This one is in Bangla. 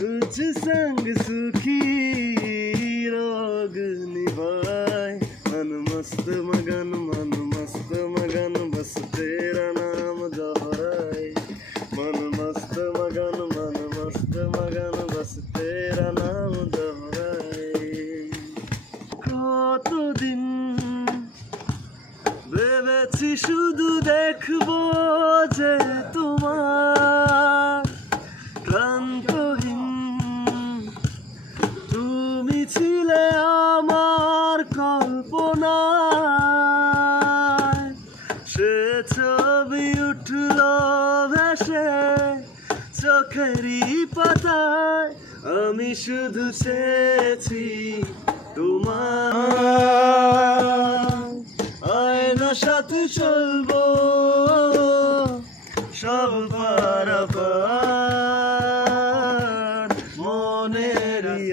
तुझ संग सुखी रोग निभाए मन मस्त मगन मन मस्त मगन बस तेरा नाम दोहराए मन मस्त मगन मन मस्त मगन बस तेरा नाम दोहराए কতদিন ভেবেছি শুধু দেখবো যে তোমার ক্লান্তহীন কল্পনা সে ছবি উঠল ভেসে চোখেরই পাতায়, আমি শুধু চেয়েছি তোমার আয়না সাথে চলবো, সব পারাপার মনের রাজ